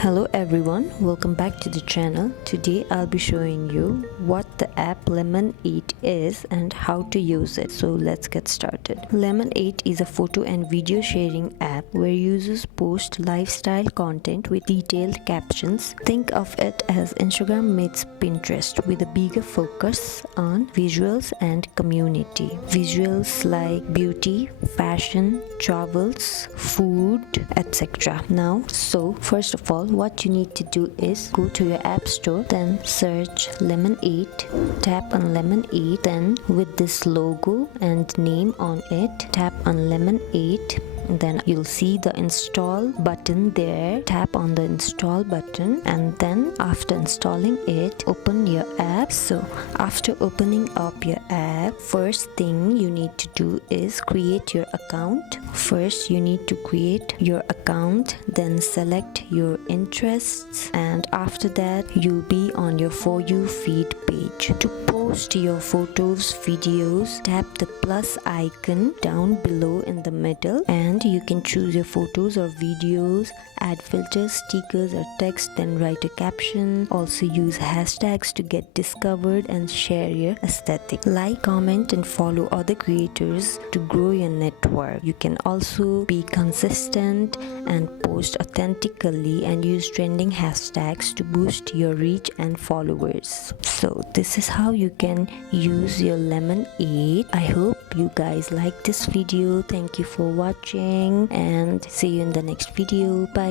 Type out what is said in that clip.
Hello everyone, welcome back to the channel. Today I'll be showing you what the app Lemon8 is and how to use it. So let's get started. Lemon8 is a photo and video sharing app where users post lifestyle content with detailed captions. Think of it as Instagram meets Pinterest with a bigger focus on visuals and community. Visuals like beauty, fashion, travels, food, etc. So first of all, what you need to do is go to your app store, then search Lemon8, tap on Lemon8, then with this logo and name on it, tap on Lemon8. Then you'll see the install button there. Tap on the install button, and then after installing it, open your app. So after opening up your app, first thing you need to do is create your account. First you need to create your account, then select your interests, and after that you'll be on your For You feed page. To post your photos, videos, tap the plus icon down below in the middle, and you can choose your photos or videos, add filters, stickers or text, then write a caption. Also use hashtags to get discovered and share your aesthetic. Like, comment and follow other creators to grow your network. You can also be consistent and post authentically and use trending hashtags to boost your reach and followers. So this is how you can use your Lemon8. I hope you guys like this video. Thank you for watching and see you in the next video. Bye.